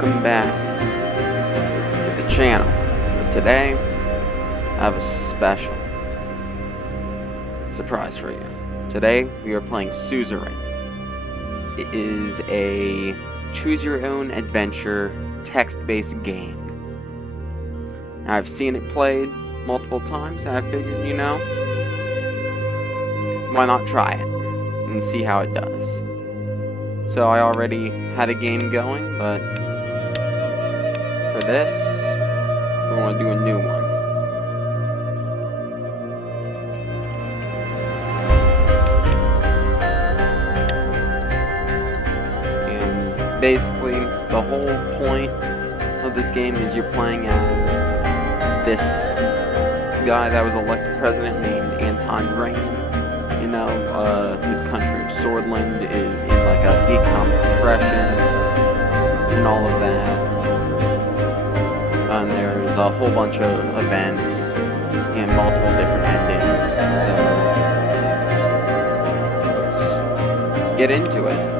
welcome back to the channel. But today, I have a special surprise for you. Today, we are playing Suzerain. It is a choose-your-own-adventure text-based game. Now, I've seen it played multiple times, and I figured, why not try it and see how it does. So I already had a game going, but for this, we want to do a new one. And basically, the whole point of this game is you're playing as this guy that was elected president named Rain. His country of Swordland is in like a economic depression and all of that. And there's a whole bunch of events and multiple different endings. So let's get into it.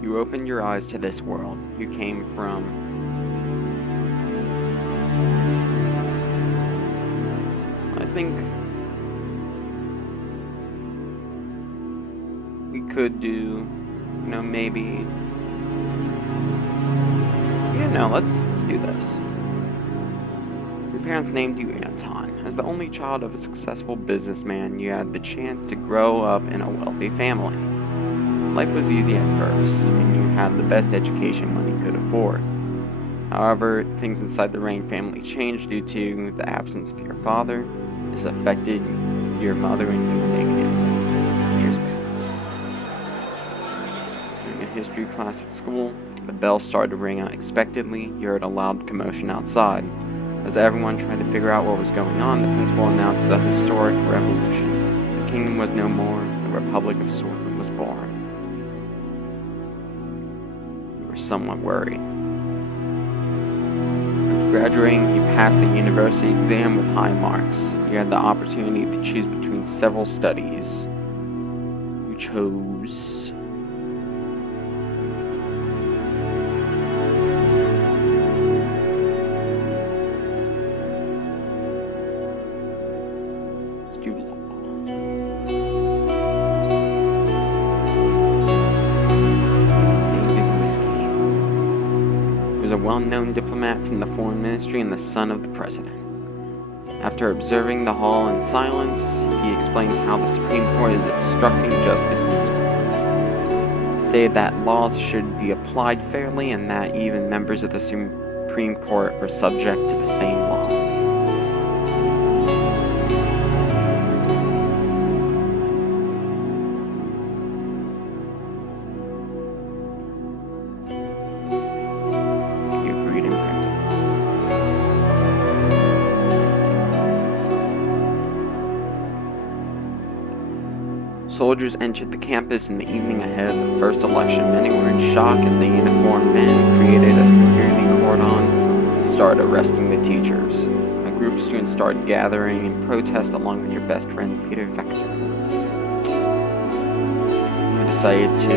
You open your eyes to this world. You came from I think we could do, maybe, let's do this. Your parents named you Anton. As the only child of a successful businessman, you had the chance to grow up in a wealthy family. Life was easy at first, and you had the best education money could afford. However, things inside the Rain family changed due to the absence of your father. This affected your mother and you negatively. Years passed. During a history class at school, the bell started to ring unexpectedly. You heard a loud commotion outside. As everyone tried to figure out what was going on, the principal announced a historic revolution. The kingdom was no more. The Republic of Swordland was born. Somewhat worried. After graduating, you passed the university exam with high marks. You had the opportunity to choose between several studies. You chose student law. A well-known diplomat from the foreign ministry and the son of the president. After observing the hall in silence, he explained how the Supreme Court is obstructing justice in Sweden. He stated that laws should be applied fairly and that even members of the Supreme Court were subject to the same laws. Soldiers entered the campus in the evening ahead of the first election. Many were in shock as the uniformed men created a security cordon and started arresting the teachers. A group of students started gathering in protest along with your best friend, Peter Vector. You decided to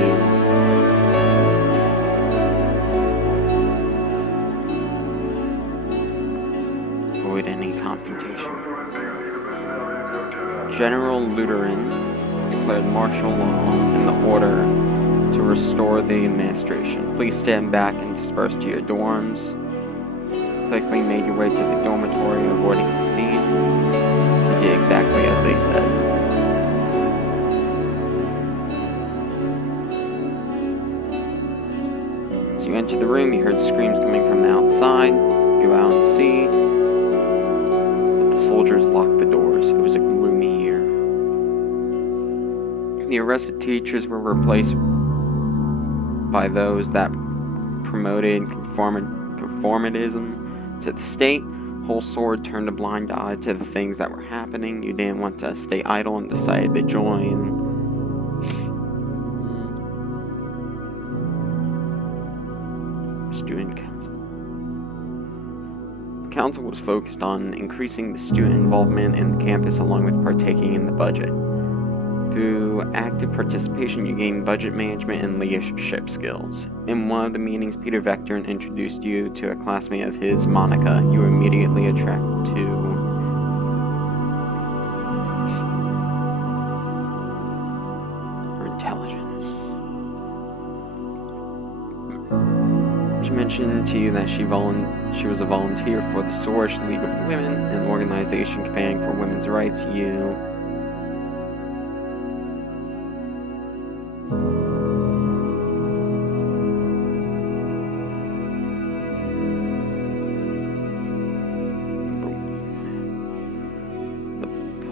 avoid any confrontation. General Lutheran declared martial law and the order to restore the administration. Please stand back and disperse to your dorms. Quickly made your way to the dormitory, avoiding the scene. You did exactly as they said. As you entered the room, you heard screams coming from the outside. Go out and see. But the soldiers locked the doors. It was a gloomy year. The arrested teachers were replaced by those that promoted conformism to the state. Whole Sword turned a blind eye to the things that were happening. You didn't want to stay idle and decided to join Student Council. The council was focused on increasing the student involvement in the campus along with partaking in the budget. Through active participation, you gain budget management and leadership skills. In one of the meetings, Peter Vectorn introduced you to a classmate of his, Monica. You were immediately attracted to her intelligence. She mentioned to you that she was a volunteer for the Sourish League of Women, an organization campaigning for women's rights.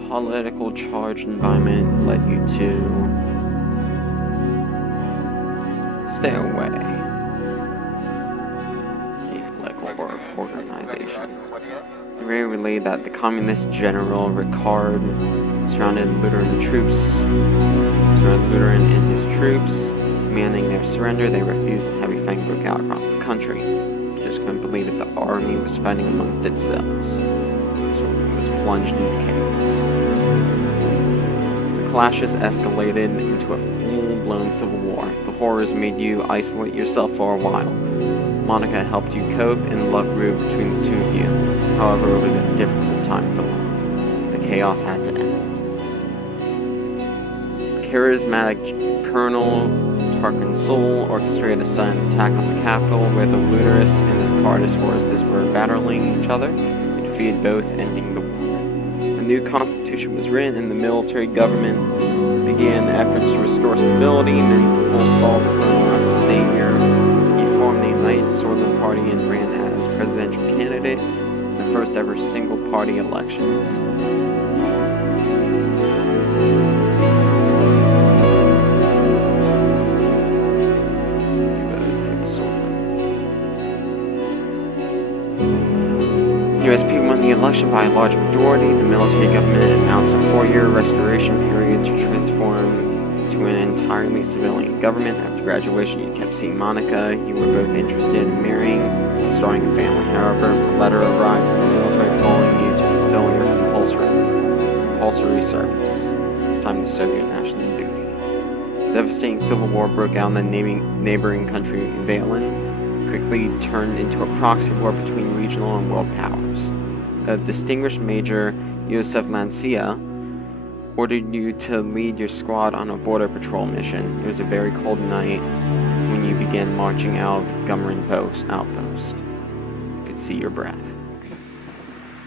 Political charged environment led you to stay away. A political organization. The Ray relayed that the communist general Ricard surrounded Lutheran and his troops, demanding their surrender. They refused, and heavy fighting broke out across the country. Just couldn't believe it. The army was fighting amongst itself. So it was plunged into chaos. The clashes escalated into a full-blown civil war. The horrors made you isolate yourself for a while. Monica helped you cope, and love grew between the two of you. However, it was a difficult time for love. The chaos had to end. The charismatic Colonel Tarquin Soul orchestrated a sudden attack on the capital, where the Luderists and the Ricardist forces were battling each other. It defeated both, ending the war. A new constitution was written, and the military government began efforts to restore stability. Many people saw the Colonel as a savior. He formed the United Swordsman Party and ran as presidential candidate in the first ever single-party elections. USP won the election by a large majority. The military government announced a 4-year restoration period to transform to an entirely civilian government. After graduation, you kept seeing Monica. You were both interested in marrying and starting a family. However, a letter arrived from the military calling you to fulfill your compulsory service. It's time to serve your national duty. A devastating civil war broke out in the neighboring country Valen. Quickly turned into a proxy war between regional and world powers. The distinguished Major Yosef Lancia ordered you to lead your squad on a border patrol mission. It was a very cold night when you began marching out of Gumrin outpost. You could see your breath.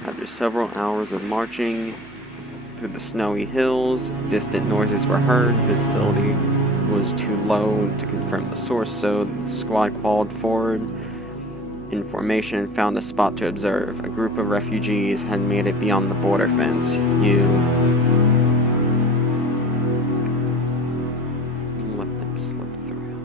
After several hours of marching through the snowy hills, distant noises were heard. Visibility was too low to confirm the source, so the squad crawled forward in formation and found a spot to observe. A group of refugees had made it beyond the border fence. You let them slip through.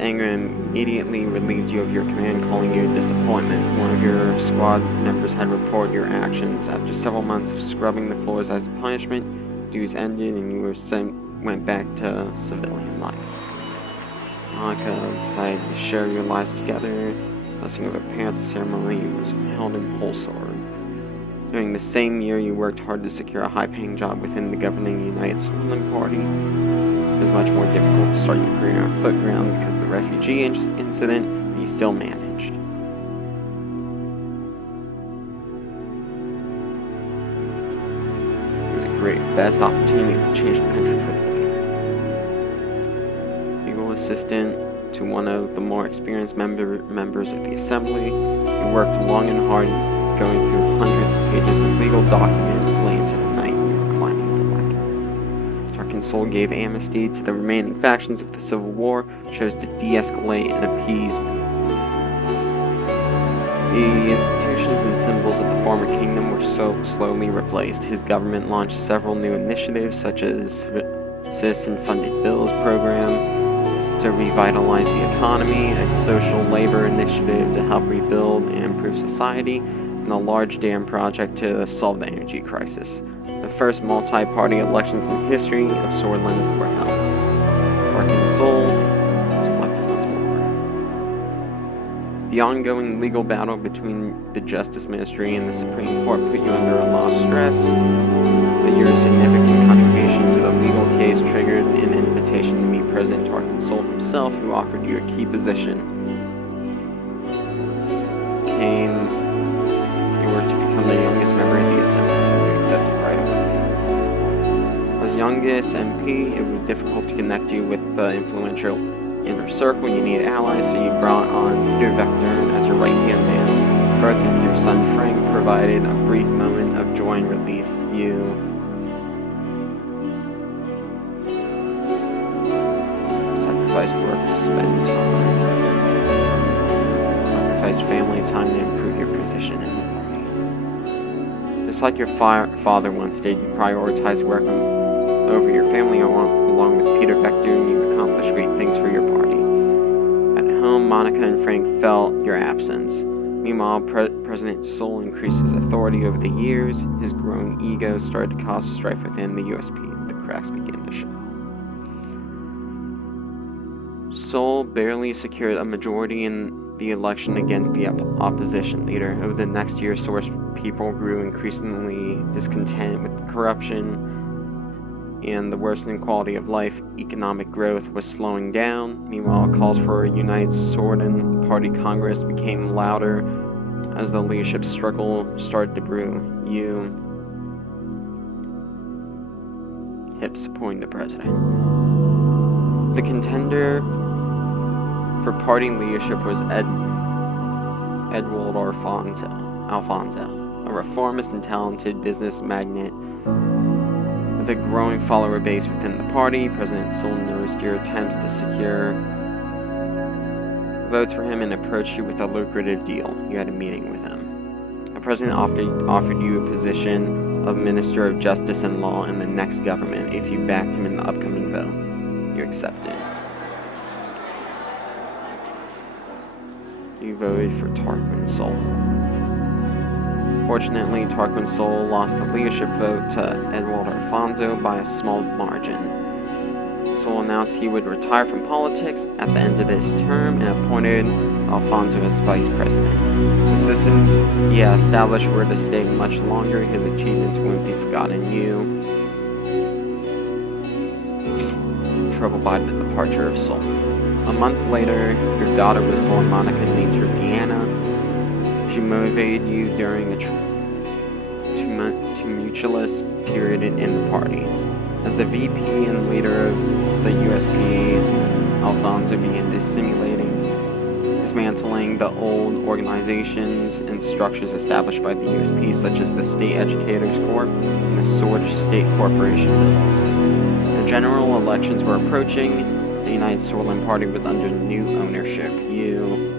Anger immediately relieved you of your command, calling you a disappointment. One of your squad members had reported your actions. After several months of scrubbing the floors as a punishment, dues ended and you went back to civilian life. Monica decided to share your lives together. Blessing of her parents' ceremony was held in Whole Sword. During the same year, you worked hard to secure a high-paying job within the governing United Swordsman Party. It was much more difficult to start your career on foot ground because of the refugee incident, but you still managed. Best opportunity to change the country for the better. Legal assistant to one of the more experienced members of the assembly, you worked long and hard, going through hundreds of pages of legal documents late into the night. You were climbing the ladder. Tarkin Soul gave amnesty to the remaining factions of the Civil War, chose to de-escalate and appeasement. The institutions and symbols of the former kingdom were so slowly replaced. His government launched several new initiatives, such as citizen-funded bills program, to to revitalize the economy, a social labor initiative to help rebuild and improve society, and a large dam project to solve the energy crisis. The first multi-party elections in history of Swordsland were held. Tarquin Sol was elected once more. The ongoing legal battle between the Justice Ministry and the Supreme Court put you under a lot of stress, but your significant contribution to the legal case triggered an invitation to meet President Tarquin Sol himself, who offered you a key position. You were to become the youngest member of the Assembly. You accepted right away. As youngest MP, it was difficult to connect you with the influential inner circle. You needed allies, so you brought on Peter Vector as your right-hand man. The birth of your son Frank provided a brief moment of joy and relief. You sacrificed work to spend time, sacrificed family time to improve your position in the party. Just like your father once did, you prioritized work over your family. Along with Peter Vector, you accomplished great things for your party. At home, Monica and Frank felt your absence. Meanwhile, President Sol increased his authority over the years. His growing ego started to cause strife within the USP. The cracks began to show. Sol barely secured a majority in the election against the opposition leader. Over the next year, Sol's people grew increasingly discontent with corruption and the worsening quality of life. Economic growth was slowing down. Meanwhile, calls for a united Swordsland Party Congress became louder as the leadership struggle started to brew. You hip supporting the president. The contender for party leadership was Edward Alfonso, a reformist and talented business magnate. With a growing follower base within the party, President Sol noticed your attempts to secure votes for him and approached you with a lucrative deal. You had a meeting with him. The president offered you a position of Minister of Justice and Law in the next government if you backed him in the upcoming vote. You accepted. You voted for Tarquin Sol. Fortunately, Tarquin Sol lost the leadership vote to Edward Alfonso by a small margin. Sol announced he would retire from politics at the end of this term and appointed Alfonso as vice president. The systems he had established were to stay much longer. His achievements wouldn't be forgotten. You troubled by the departure of Sol. A month later, your daughter was born. Monica named her Deanna. She motivated you during a tumultuous period in the party. As the VP and leader of the USP, Alfonso began dismantling the old organizations and structures established by the USP, such as the State Educators Corp and the Sword State Corporation bills. The general elections were approaching. The United Swordsland Party was under new ownership. You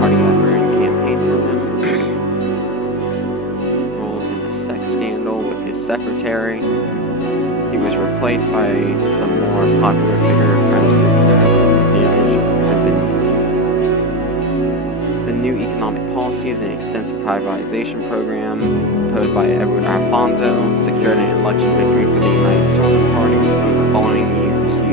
party effort and campaign for him. Rolled in a sex scandal with his secretary. He was replaced by the more popular figure of Friends for Death. The damage had been done. The new economic policies and extensive privatization program proposed by Edward Alfonso secured an election victory for the United Swordsland Party. In the following years, you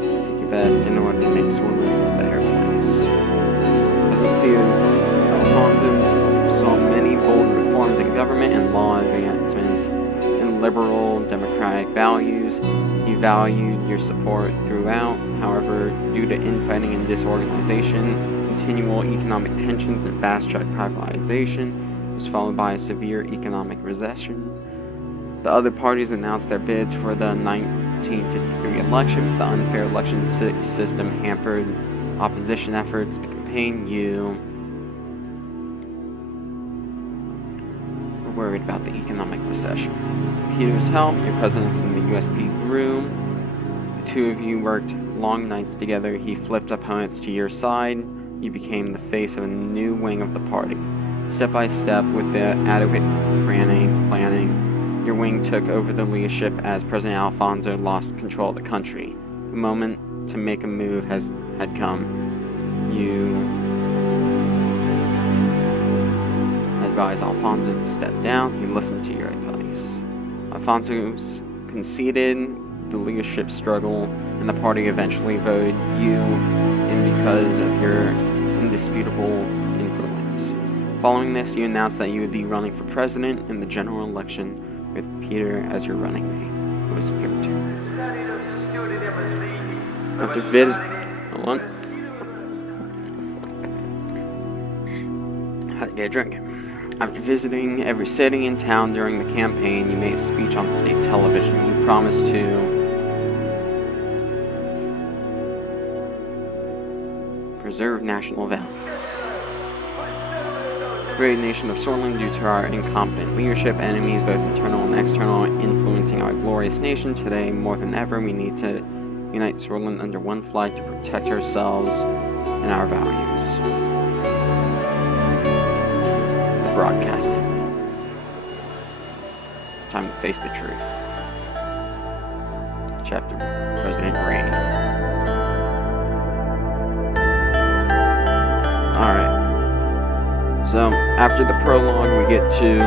did your best in order to make Swordsland a better place. The presidency of Alfonso saw many bold reforms in government and law advancements in liberal democratic values. He valued your support throughout. However, due to infighting and disorganization, continual economic tensions and fast-track privatization was followed by a severe economic recession. The other parties announced their bids for the 1953 election, but the unfair election system hampered opposition efforts to campaign. You were worried about the economic recession. With Peter's help, your presence in the USP grew. The two of you worked long nights together. He flipped opponents to your side. You became the face of a new wing of the party. Step by step, with the adequate planning, your wing took over the leadership as President Alfonso lost control of the country. The moment to make a move had come. You advised Alfonso to step down. He listened to your advice. Alfonso conceded the leadership struggle, and the party eventually voted you in because of your indisputable influence. Following this, you announced that you would be running for president in the general election with Peter as your running mate. It was your turn. Hold on. Had to get a drink. After visiting every city and town during the campaign, you made a speech on state television. You promised to preserve national values. Great nation of Sorlin, due to our incompetent leadership, enemies both internal and external influencing our glorious nation, today more than ever we need to unite Sorlin under one flag to protect ourselves and our values. Broadcasting. It's time to face the truth. Chapter 1. President Reign. Alright. So, after the prologue, we get to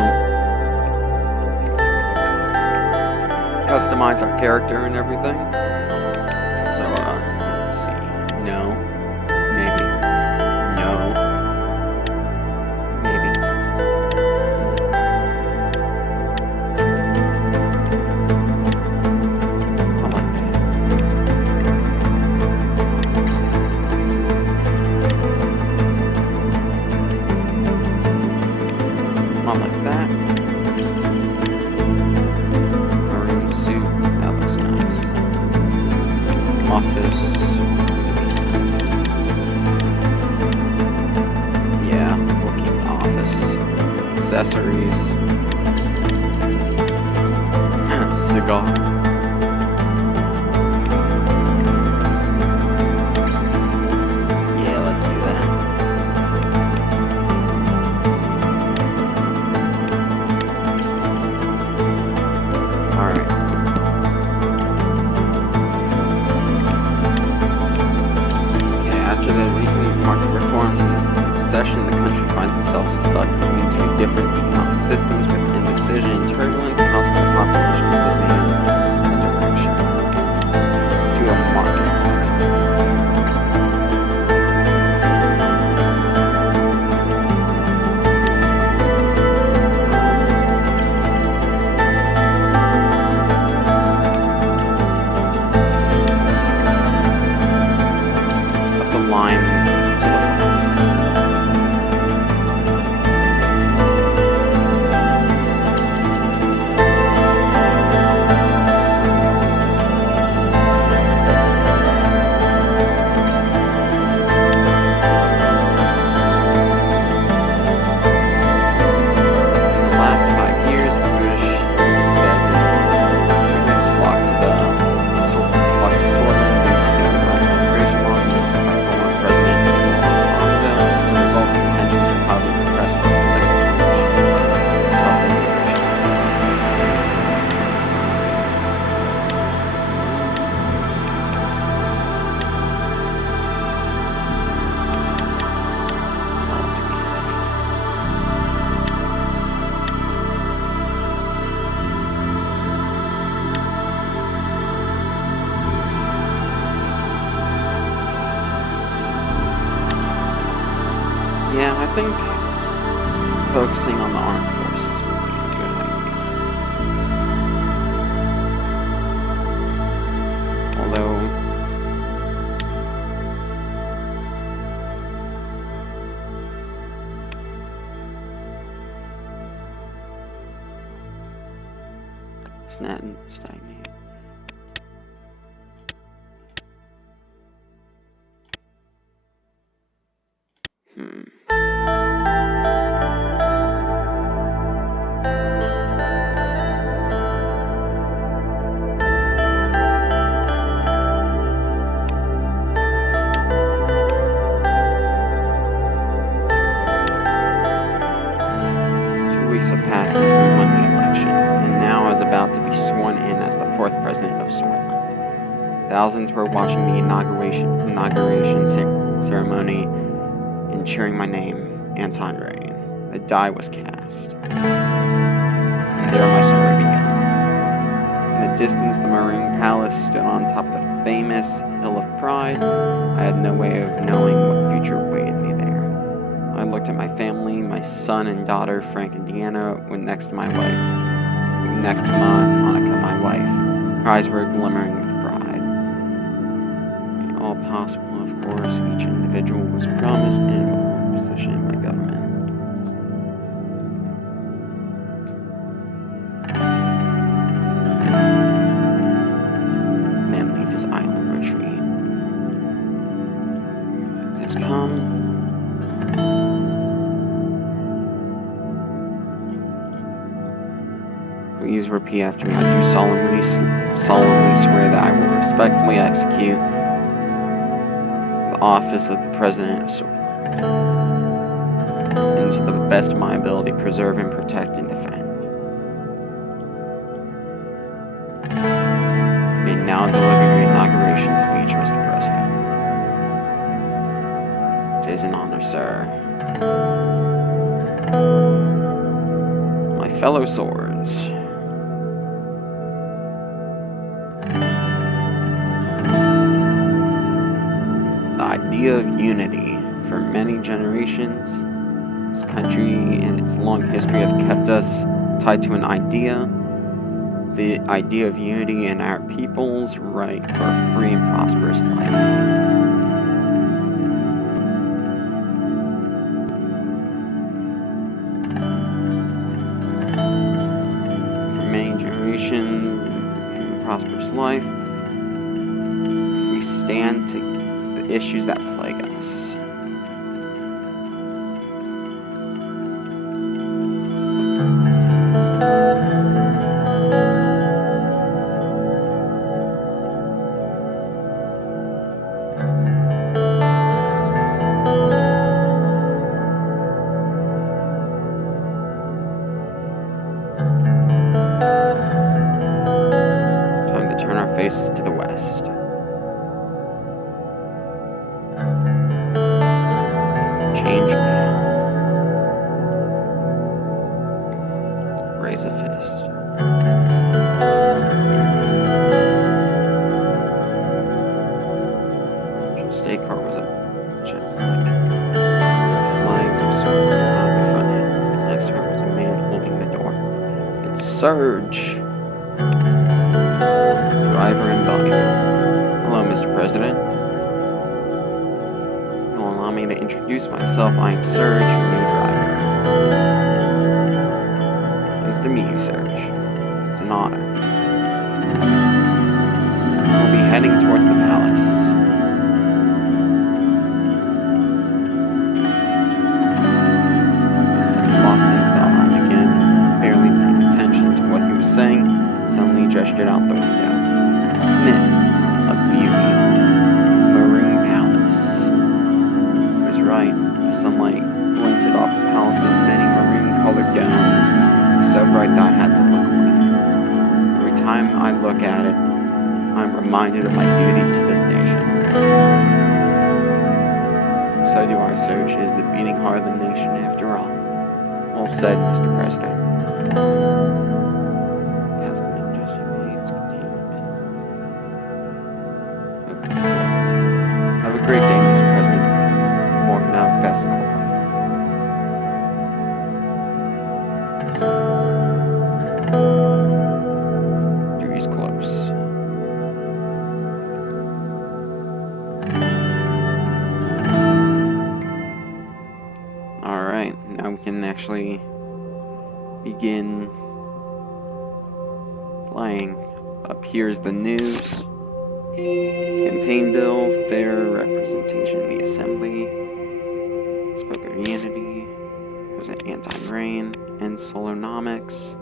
customize our character and everything. So, let's see. No. Maybe. No. Accessories. Cigar. Yeah, let's do that. Alright. Okay, after the recent market reforms and recession, the country finds itself stuck between two different economic systems with indecision and turbulence caused by population demand and direction. To a market. That's a line to the west. Yeah, I think focusing on the armed forces would be a good idea. Although, stagnate. as the fourth president of Soylent. Thousands were watching the inauguration ceremony and cheering my name, Anton Rain. The die was cast. And there my story began. In the distance, the Maroon Palace stood on top of the famous Hill of Pride. I had no way of knowing what future awaited me there. I looked at my family, my son and daughter, Frank and Deanna, next to Monica, my wife. Her eyes were glimmering with pride. All possible, of course, each individual was promised an important position in my government. Then leave his island retreat. That's come. Please repeat after me. I do solemnly swear that I will respectfully execute the office of the President of Soylent, and to the best of my ability, preserve and protect and defend. You may now deliver your inauguration speech, Mr. President. It is an honor, sir. My fellow swords. The idea of unity. For many generations, this country and its long history have kept us tied to an idea. The idea of unity and our people's right for a free and prosperous life. For many generations, free and prosperous life. If we stand to the issues that plague us. Time to turn our faces to the west. Change now. Raise a fist. State car was a jet black. Flags of soaring above the front end. His next to her was a man holding the door. It's Surge. Driver and bodyguard. Hello, Mr. President. You'll allow me to introduce myself. I am Surge, your new driver. Nice to meet you, Surge. It's an honor. We'll be heading towards the palace. Lost in thought again, barely paying attention to what he was saying, suddenly gestured out the window. Isn't it a beauty? The Maroon Palace. He was right. The sunlight glinted off the palace's many maroon-colored domes, so bright that I had to look away. Every time I look at it, I'm reminded of my duty to this nation. So do I, Surge. It is the beating heart of the nation after all. Well said, Mr. President. As the negotiations continued. Okay. Have a great day, Mr. President. Morna Veskova. Duty's close. Alright, now we can actually begin playing. Up here's the news. Campaign bill, fair representation in the assembly. Spoken unity. Was it anti-rain and solonomics?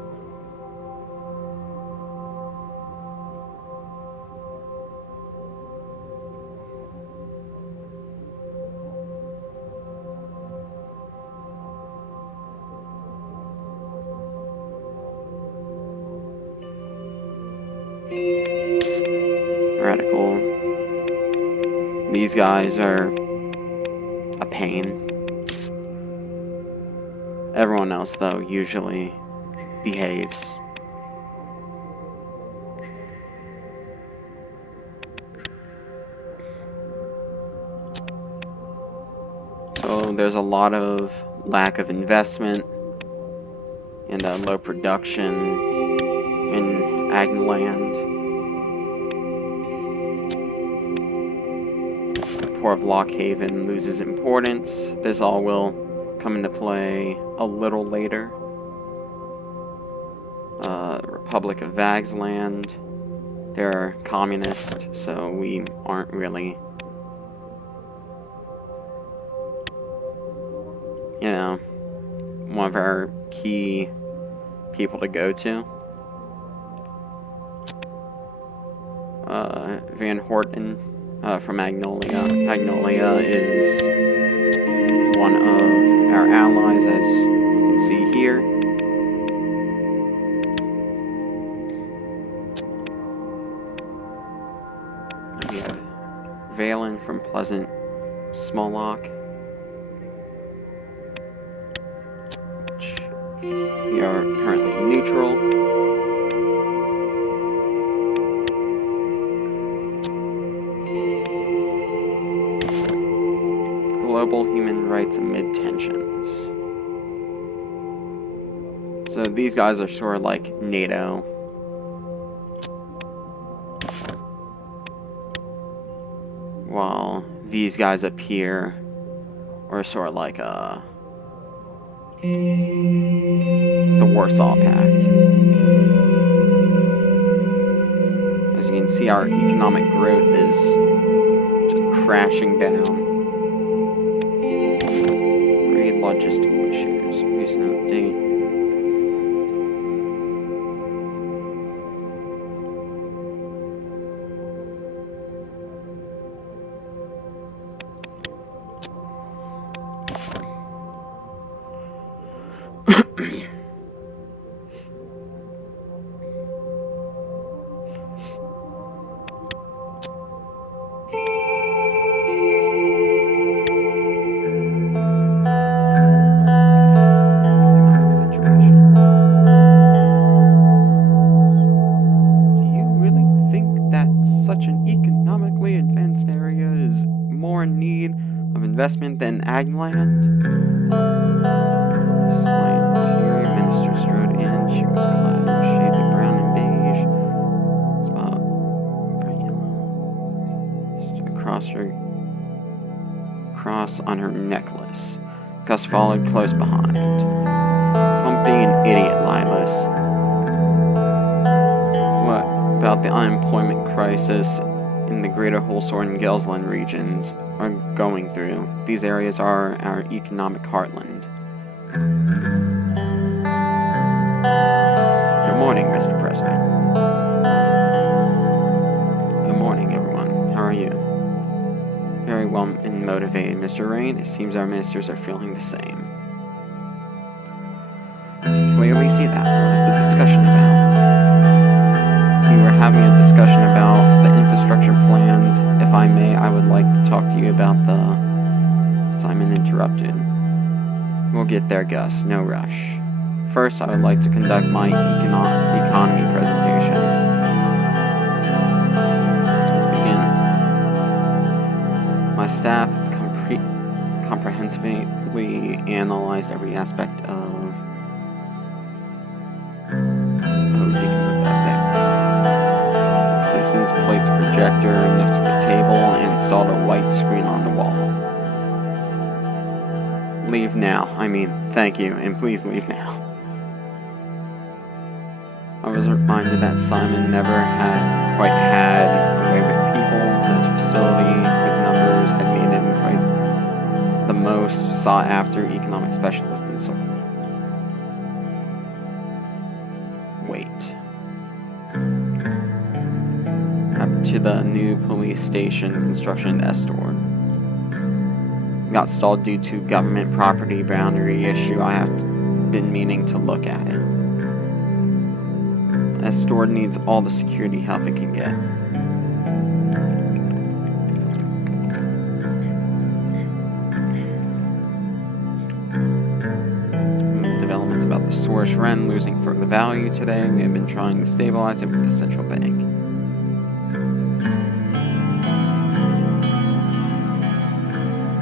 Radical. These guys are a pain. Everyone else, though, usually behaves. So there's a lot of lack of investment and low production in ag land. The Port of Lockhaven loses importance. This all will come into play a little later. Republic of Vagsland, they're communist, so we aren't really, you know, one of our key people to go to. Van Horten from Magnolia. Magnolia is one of our allies, as you can see here. We have Valen from Pleasant Smalllock, which we are currently neutral. Global human rights amid tensions. So these guys are sort of like NATO. While these guys up here are sort of like the Warsaw Pact. As you can see, our economic growth is just crashing down. Read logistical issues. Recent update. Investment than ag land. My interior minister strode in. She was clad in shades of brown and beige. Spot bright yellow. Just a cross on her necklace. Gus followed close behind. Don't be an idiot, Lilas. What about the unemployment crisis in the greater Holsor and Gelsland regions are going through? These areas are our economic heartland. Good morning, Mr. President. Good morning, everyone. How are you? Very well and motivated, Mr. Rain. It seems our ministers are feeling the same. I can clearly see that. What was the discussion about? We were having a discussion about the infrastructure plans. If I may, I would like to talk to you about the... Simon interrupted. We'll get there, Gus. No rush. First, I would like to conduct my economy presentation. Let's begin. My staff have comprehensively analyzed every aspect of... Oh, you can put that there. Assistants placed a projector next to the table and installed a white screen on the wall. Leave now. I mean, thank you, and please leave now. I was reminded that Simon never quite had a way with people. His facility with numbers had made him quite the most sought-after economic specialist in Switzerland. Wait. Up to the new police station construction in Estorn. Got stalled due to government property boundary issue. I have been meaning to look at it. as stored needs all the security help it can get. Developments about the Suzerain losing further value today. We have been trying to stabilize it with the central bank.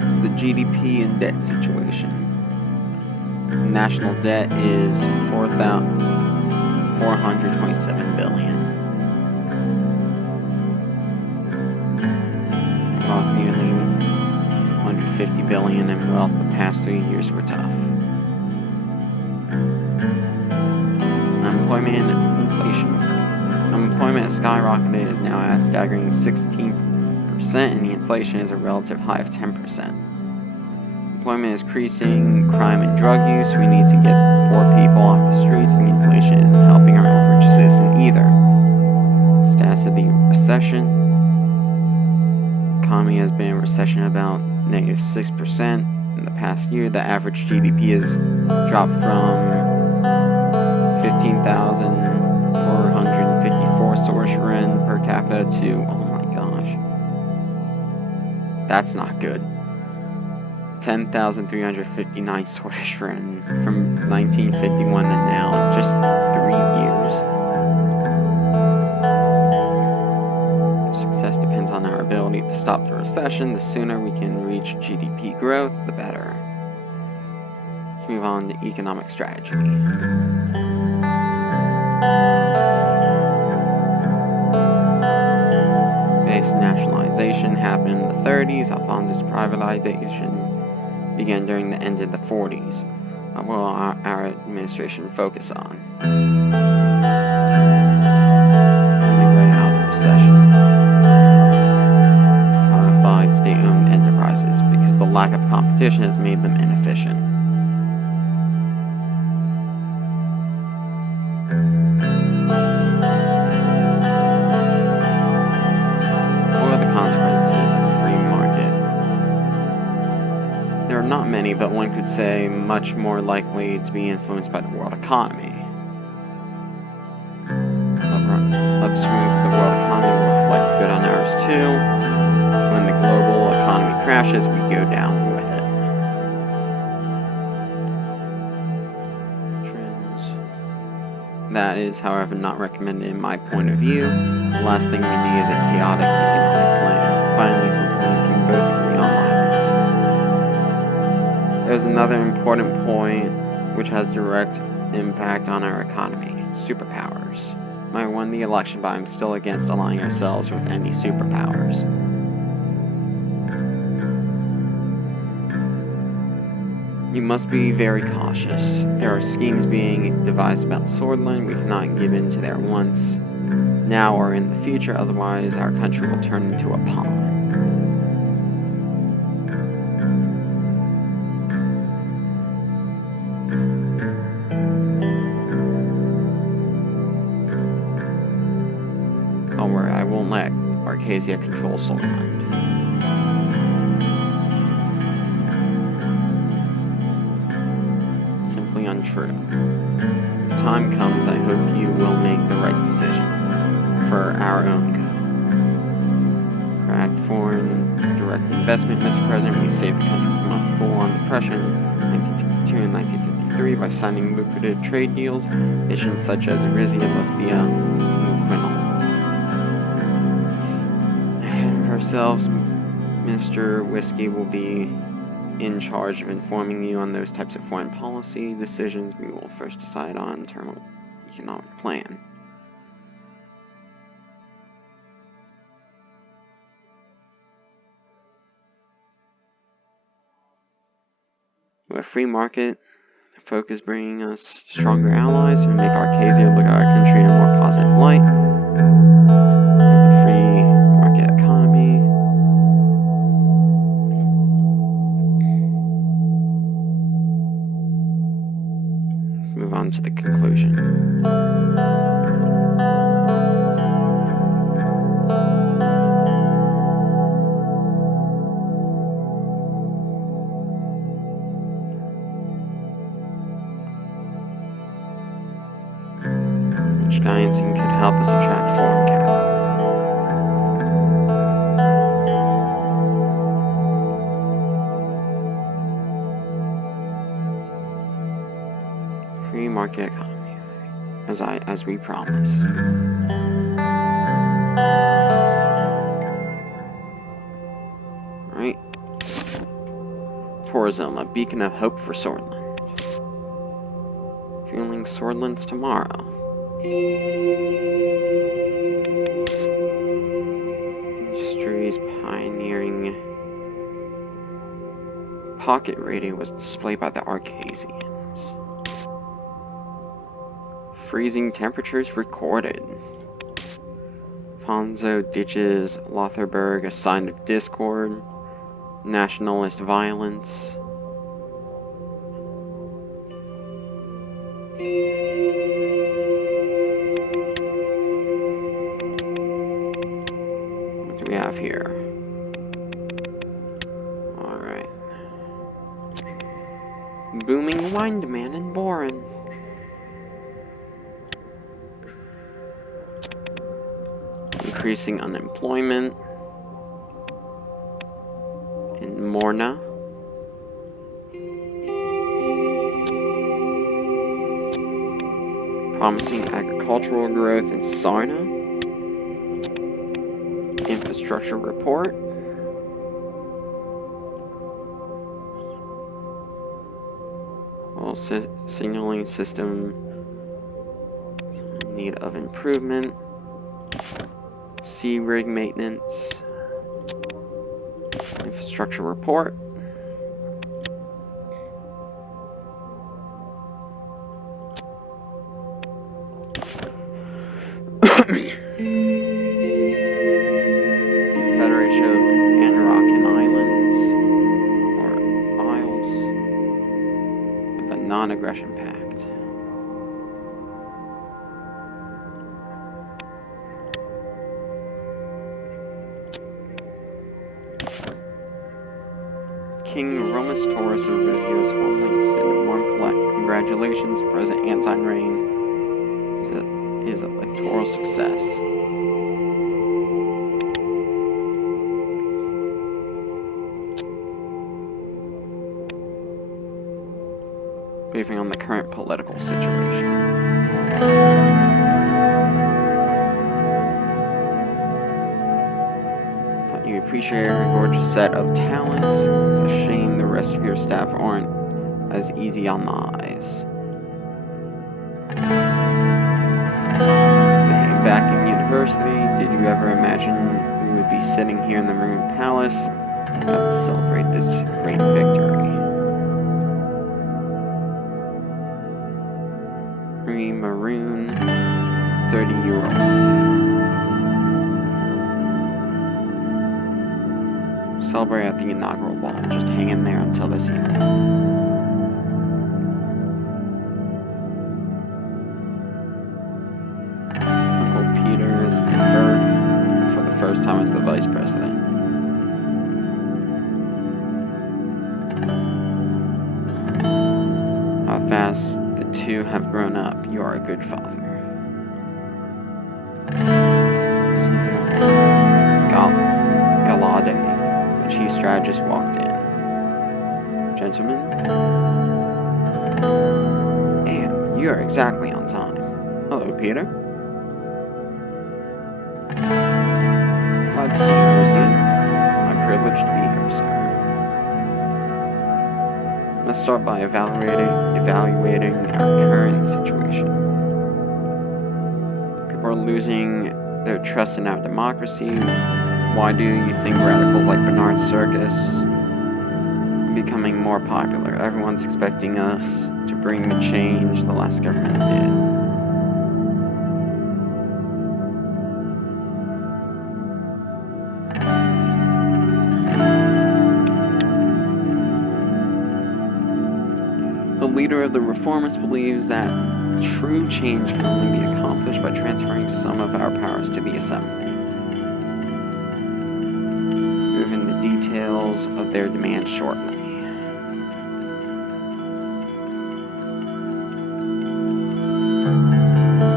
It's the GDP and debt situation. National debt is $427 billion. It lost nearly $150 billion in wealth. The past 3 years were tough. Unemployment and inflation. Unemployment has skyrocketed, is now at a staggering 16%, and the inflation is a relative high of 10%. Employment is increasing, crime and drug use. We need to get poor people off the streets. The inflation isn't helping our average citizen either. Status of the recession. Economy has been in recession about negative 6%. In the past year, the average GDP has dropped from 15,454 Suzerain per capita to, oh my gosh, that's not good, 10,359 Suzerain from 1951 to now in just 3 years. Success depends on our ability to stop the recession. The sooner we can reach GDP growth, the better. Let's move on to economic strategy. Base nationalization happened in the 30s. Alphonse's privatization began during the end of the 40s. What will our administration focus on? Only way out of the recession. Modified state-owned enterprises, because the lack of competition has made them inefficient. Not many, but one could say much more likely to be influenced by the world economy. Upswings of the world economy will reflect good on ours too. When the global economy crashes, we go down with it. Trends. That is, however, not recommended in my point of view. The last thing we need is a chaotic economic plan. Finally, something we can both agree on lives. There's another important point which has direct impact on our economy: superpowers. I won the election, but I'm still against aligning ourselves with any superpowers. You must be very cautious. There are schemes being devised about Swordsland. We cannot give in to their wants now or in the future, otherwise our country will turn into a pawn. Don't worry, I won't let Arcasia control Swordsland. Simply untrue. When the time comes, I hope you will make the right decision for our own good. Correct foreign direct investment, Mr. President. We saved the country from a full-on depression in 1952 and 1953 by signing lucrative trade deals, nations such as Eritrea, Lesbia, and Quinol. Ahead of ourselves, Minister Whiskey will be in charge of informing you on those types of foreign policy decisions. We will first decide on internal economic plan. With a free market focus bringing us stronger allies who make Arcasia look at our country in a more positive light. With the free market economy. Move on to the conclusion. Which guidance and market economy, as we promised. Right? Tourism, a beacon of hope for Swordland. Fueling Swordland's tomorrow. Industries pioneering pocket radio was displayed by the Arcasians. Freezing temperatures recorded. Fonzo ditches Lotharberg, a sign of discord. Nationalist violence. What do we have here? Alright. Booming wine demand in Boren. Increasing unemployment in Morna. Promising agricultural growth in Sarna. Infrastructure report. Well, signaling system in need of improvement. Sea rig maintenance. Infrastructure report. Federation of Anrakan Islands, or Isles, with a non-aggression pact. King Romus Taurus of Rizios formally extended warm congratulations to President Anton Rain. His electoral success. Briefing on the current political situation. Thought you appreciate your gorgeous set of talents. It's a shame the rest of your staff aren't as easy on the eyes. Back in university, did you ever imagine we would be sitting here in the Maroon Palace about to celebrate this great victory? Maroon, 30-year-old. Celebrate at the inaugural ball. Just hang in there until this evening. Uncle Peter is conferred for the first time as the vice president. How fast the two have grown up. You are a good father. Galade, the chief strategist, walked in. Gentlemen, and you are exactly on time. Hello, Peter. Glad to see you, Lucy. My privilege to be here, sir. Let's start by evaluating our current situation. People are losing their trust in our democracy. Why do you think radicals like Bernard Circus are becoming more popular? Everyone's expecting us to bring the change the last government did. The leader of the reformists believes that true change can only be accomplished by transferring some of our powers to the Assembly. Move into details of their demands shortly.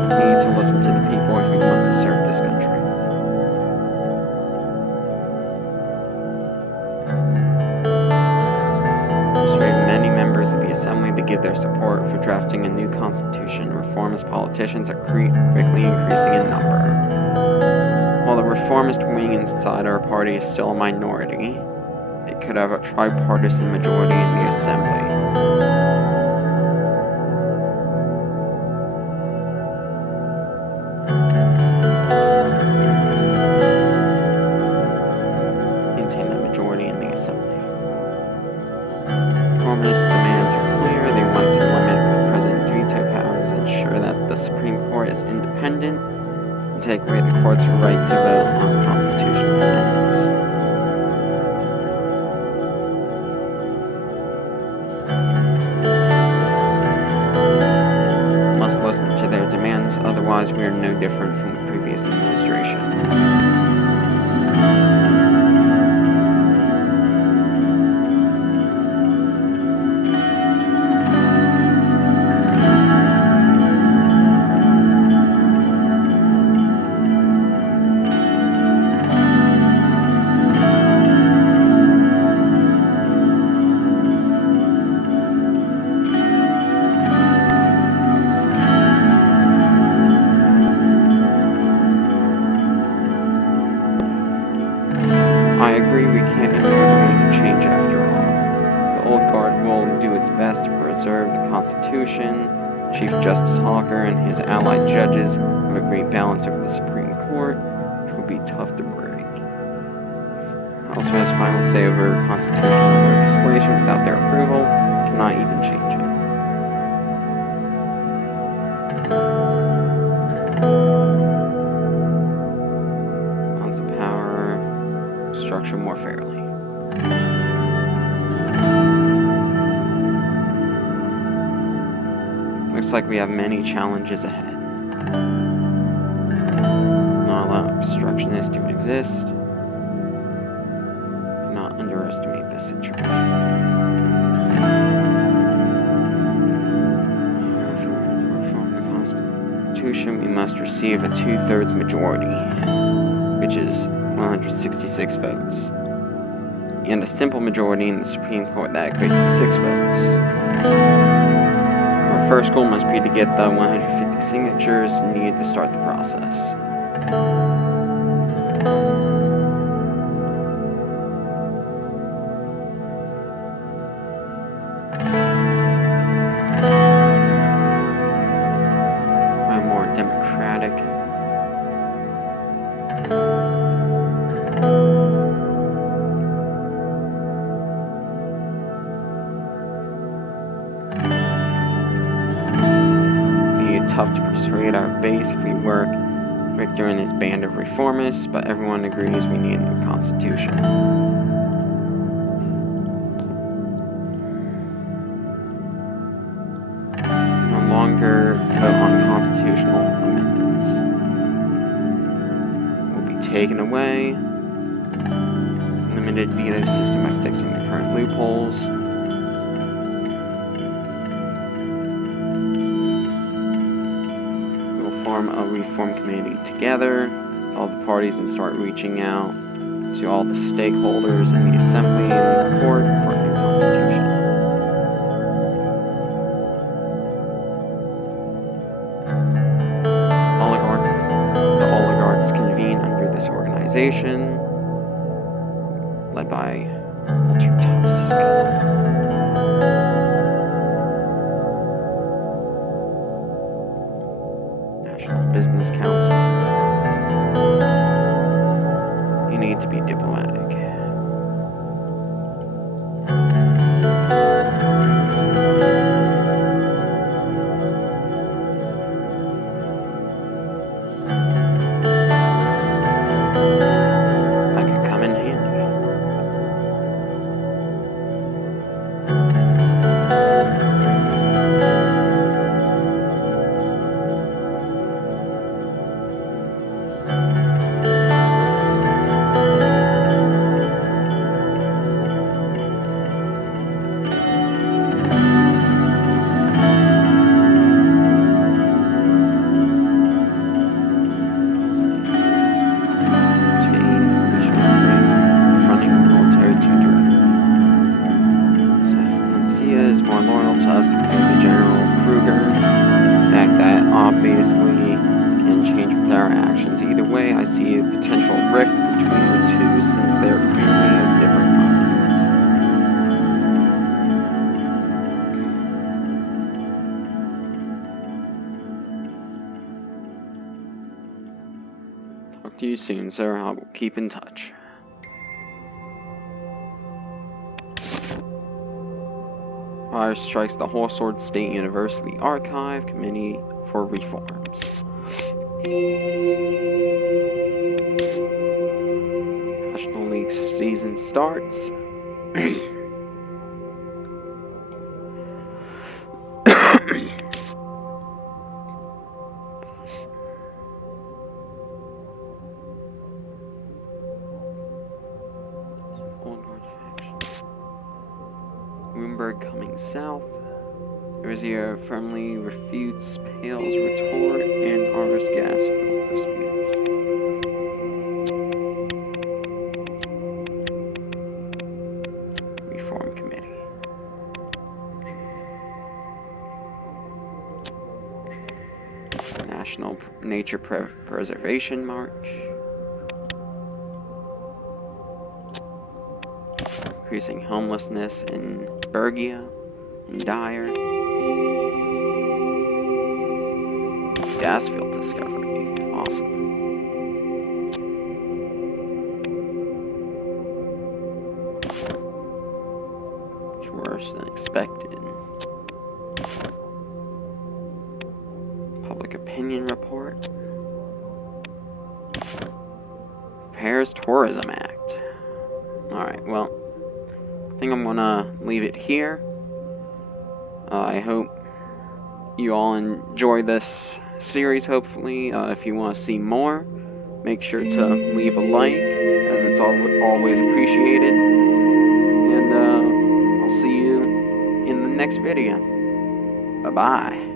We need to listen to the people if we want to serve this country. Persuade many members of the Assembly to give give their support for drafting a new constitution. Reformist politicians are quickly increasing in number. While the reformist wing inside our party is still a minority, it could have a tripartisan majority in the assembly. Maintain a majority in the assembly. Reformist demands are clear. They want to limit the president's veto powers, ensure that the Supreme Court is independent, and take away the court's right to vote on constitutional amendments. We must listen to their demands, otherwise we are no different from the previous administration. I agree we can't ignore the winds of change after all. The old guard will do its best to preserve the Constitution. Chief Justice Hawker and his allied judges have a great balance over the Supreme Court, which will be tough to break. House has final say over constitutional legislation without their approval, cannot even change it. Balance of power, structure more fairly. Looks like we have many challenges ahead. Not allow obstructionists to exist. Not underestimate this situation. To reform the Constitution, we must receive a 2/3 majority, which is 166 votes. And a simple majority in the Supreme Court that equates to 6 votes. Our first goal must be to get the 150 signatures needed to start the process. A more democratic tough to persuade our base if we work Victor and his band of reformists, but everyone agrees we need a new constitution. No longer vote on constitutional amendments. Will be taken away. Limited veto system by fixing the current loopholes. Form a reform committee together, all the parties, and start reaching out to all the stakeholders in the assembly and the court for a new constitution. The oligarchs convene under this organization, led by Walter Tusk. Business Council. You need to be diplomatic. That could come in handy. news since they are clearly of different minds. Talk to you soon, sir. I will keep in touch. Fire strikes the Horseword State University Archive Committee for Reforms. National League season starts. Bloomberg coming south. Rizier firmly refutes Pale's retort and R's gas-filled disputes. Reform Committee. National Nature Preservation March. Increasing homelessness in Bergia and Dyer. Gas field discovery. Awesome. Much worse than expected. Public opinion report. Paris Tourism Act. Alright, well, I think I'm gonna leave it here. I hope you all enjoy this series, hopefully. If you want to see more, make sure to leave a like, as it's always appreciated. And I'll see you in the next video. Bye-bye.